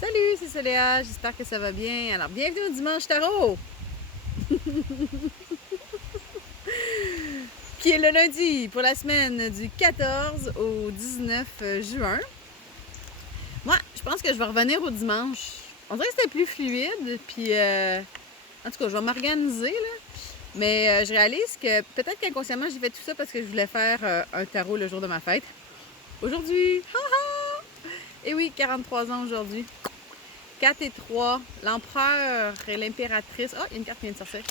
Salut, c'est Céléa, j'espère que ça va bien. Alors, bienvenue au Dimanche Tarot, qui est le lundi pour la semaine du 14 au 19 juin. Moi, je pense que je vais revenir au dimanche. On dirait que c'était plus fluide, puis en tout cas, je vais m'organiser, là. Mais je réalise que peut-être qu'inconsciemment, j'ai fait tout ça parce que je voulais faire un tarot le jour de ma fête. Aujourd'hui, et oui, 43 ans aujourd'hui. 4 et 3, l'empereur et l'impératrice. Oh, il y a une carte qui vient de sortir.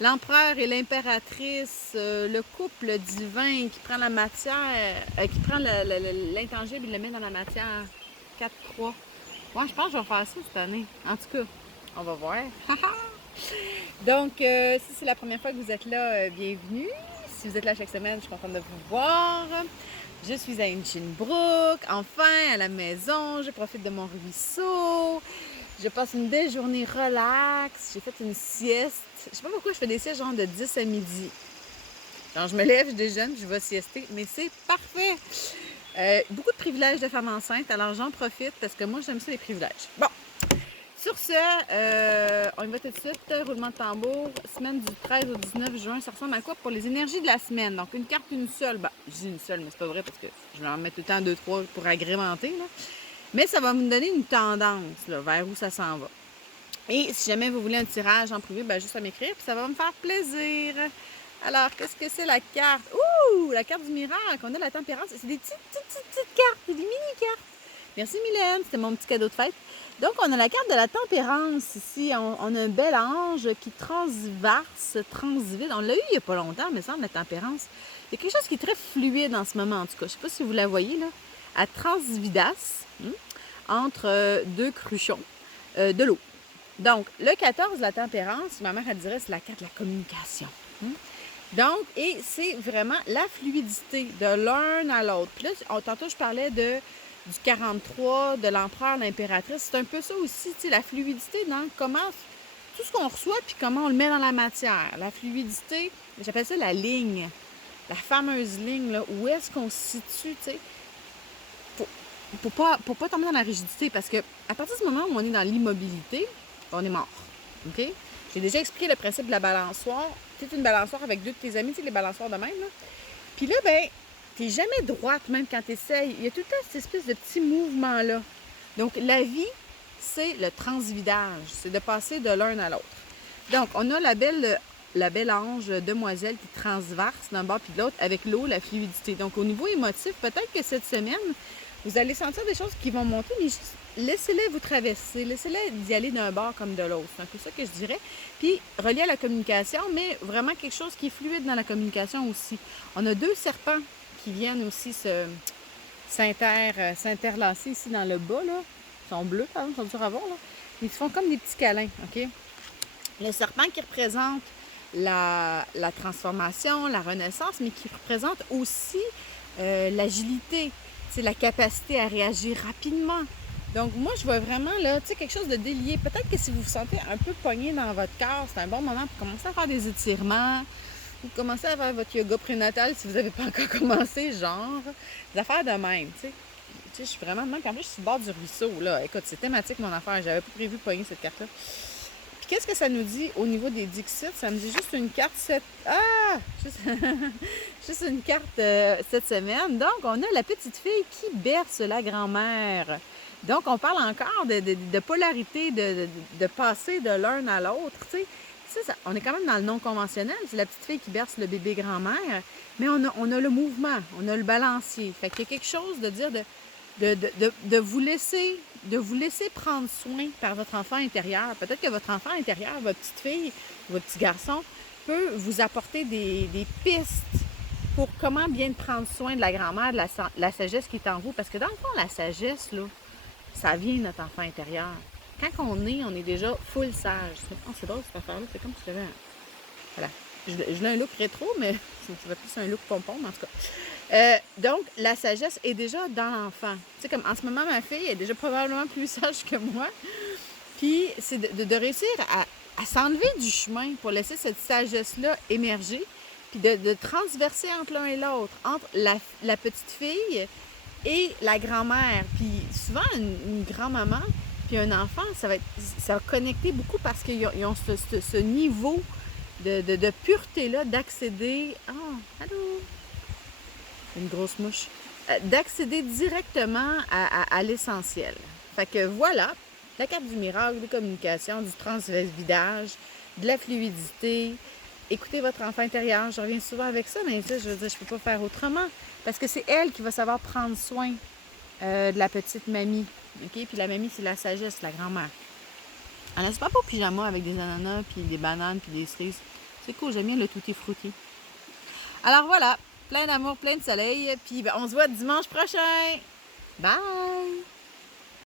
L'empereur et l'impératrice, le couple divin qui prend la matière, qui prend l'intangible et le met dans la matière. 4-3. Moi, je pense que je vais faire ça cette année. En tout cas, on va voir. Donc, si c'est la première fois que vous êtes là, bienvenue. Si vous êtes là chaque semaine, je suis contente de vous voir. Je suis à Hinchinbrook, enfin à la maison. Je profite de mon ruisseau. Je passe une belle journée relax. J'ai fait une sieste. Je sais pas pourquoi je fais des siestes genre de 10 à midi. Quand je me lève, je déjeune, je vais siester, mais c'est parfait. Beaucoup de privilèges de femme enceinte, alors j'en profite parce que moi j'aime ça les privilèges. Bon, sur ce, on y va tout de suite. Roulement de tambour, semaine du 13 au 19 juin, ça ressemble à quoi pour les énergies de la semaine? Donc une carte, une seule. Ben, je dis une seule, mais c'est pas vrai parce que je vais en mettre tout le temps 2-3 pour agrémenter, là. Mais ça va me donner une tendance là, vers où ça s'en va. Et si jamais vous voulez un tirage en privé, ben juste à m'écrire, puis ça va me faire plaisir. Alors, qu'est-ce que c'est la carte? Ouh, la carte du miracle. On a la tempérance. C'est des petites cartes, des mini-cartes. Merci Mylène, c'était mon petit cadeau de fête. Donc, on a la carte de la tempérance ici. On a un bel ange qui transvide. On l'a eu il n'y a pas longtemps, mais ça, la tempérance. Il y a quelque chose qui est très fluide en ce moment, en tout cas. Je ne sais pas si vous la voyez, là. À transvidas, entre deux cruchons de l'eau. Donc, le 14, la tempérance, ma mère, elle dirait, c'est la carte de la communication. Donc, et c'est vraiment la fluidité de l'un à l'autre. Puis là, tantôt, je parlais du 43, de l'empereur, l'impératrice. C'est un peu ça aussi, tu sais, la fluidité dans comment, tout ce qu'on reçoit, puis comment on le met dans la matière. La fluidité, j'appelle ça la ligne, la fameuse ligne, là, où est-ce qu'on se situe, tu sais, pour pas tomber dans la rigidité, parce que à partir du moment où on est dans l'immobilité, on est mort, OK? J'ai déjà expliqué le principe de la balançoire. Tu es une balançoire avec deux de tes amis, tu sais, les balançoires de même, là. Puis là, ben, t'es jamais droite, même quand tu essayes. Il y a tout le temps cette espèce de petit mouvement-là. Donc, la vie, c'est le transvidage. C'est de passer de l'un à l'autre. Donc, on a la belle ange demoiselle qui transverse d'un bord puis de l'autre avec l'eau, la fluidité. Donc, au niveau émotif, peut-être que cette semaine, vous allez sentir des choses qui vont monter, mais juste laissez-les vous traverser. Laissez-les d'y aller d'un bord comme de l'autre. C'est un peu ça que je dirais. Puis, relié à la communication, mais vraiment quelque chose qui est fluide dans la communication aussi. On a deux serpents qui viennent aussi s'interlacer ici dans le bas, là. Ils sont bleus, par exemple, ils sont durs à voir, là. Ils se font comme des petits câlins, OK? Le serpent qui représente la transformation, la renaissance, mais qui représente aussi l'agilité, c'est la capacité à réagir rapidement. Donc, moi, je vois vraiment, là, tu sais, quelque chose de délié. Peut-être que si vous vous sentez un peu pogné dans votre corps, c'est un bon moment pour commencer à faire des étirements, ou commencer à faire votre yoga prénatal si vous n'avez pas encore commencé, genre, des affaires de même, tu sais. Tu sais, je suis vraiment de même. Puis en plus, je suis au bord du ruisseau, là. Écoute, c'est thématique, mon affaire. J'avais pas prévu de pogner cette carte-là. Puis qu'est-ce que ça nous dit au niveau des Dixit? Ça me dit juste une carte juste une carte cette semaine. Donc, on a la petite fille qui berce la grand-mère. Donc, on parle encore de polarité, de passer de l'un à l'autre, tu sais. Ça, on est quand même dans le non-conventionnel. C'est la petite fille qui berce le bébé grand-mère, mais on a le mouvement, on a le balancier. Fait qu'il y a quelque chose de dire de vous laisser prendre soin par votre enfant intérieur. Peut-être que votre enfant intérieur, votre petite fille, votre petit garçon, peut vous apporter des pistes pour comment bien prendre soin de la grand-mère, de la sagesse qui est en vous. Parce que dans le fond, la sagesse, là, ça vient de notre enfant intérieur. Quand on est déjà full sage. Oh, c'est drôle cette affaire-là. C'est comme si j'avais un... Voilà. Je l'ai un look rétro, mais ça va plus un look pompon, en tout cas. Donc, la sagesse est déjà dans l'enfant. Tu sais, comme en ce moment, ma fille est déjà probablement plus sage que moi. Puis, c'est de réussir à s'enlever du chemin pour laisser cette sagesse-là émerger, puis de transverser entre l'un et l'autre, entre la petite fille et la grand-mère. Puis, souvent, une grand-maman Puis un enfant, ça va connecter beaucoup parce qu'ils ont ce niveau de pureté-là, d'accéder... Oh, allô? Une grosse mouche. D'accéder directement à l'essentiel. Fait que voilà, la carte du miracle, des communications, du transvidage, de la fluidité. Écoutez votre enfant intérieur. Je reviens souvent avec ça, mais ça, je veux dire, je peux pas faire autrement. Parce que c'est elle qui va savoir prendre soin de la petite mamie. OK? Puis la mamie, c'est la sagesse, la grand-mère. Elle laisse pas au pyjama avec des ananas, puis des bananes, puis des cerises. C'est cool, j'aime bien le tutti frutti. Alors voilà, plein d'amour, plein de soleil. Puis on se voit dimanche prochain. Bye!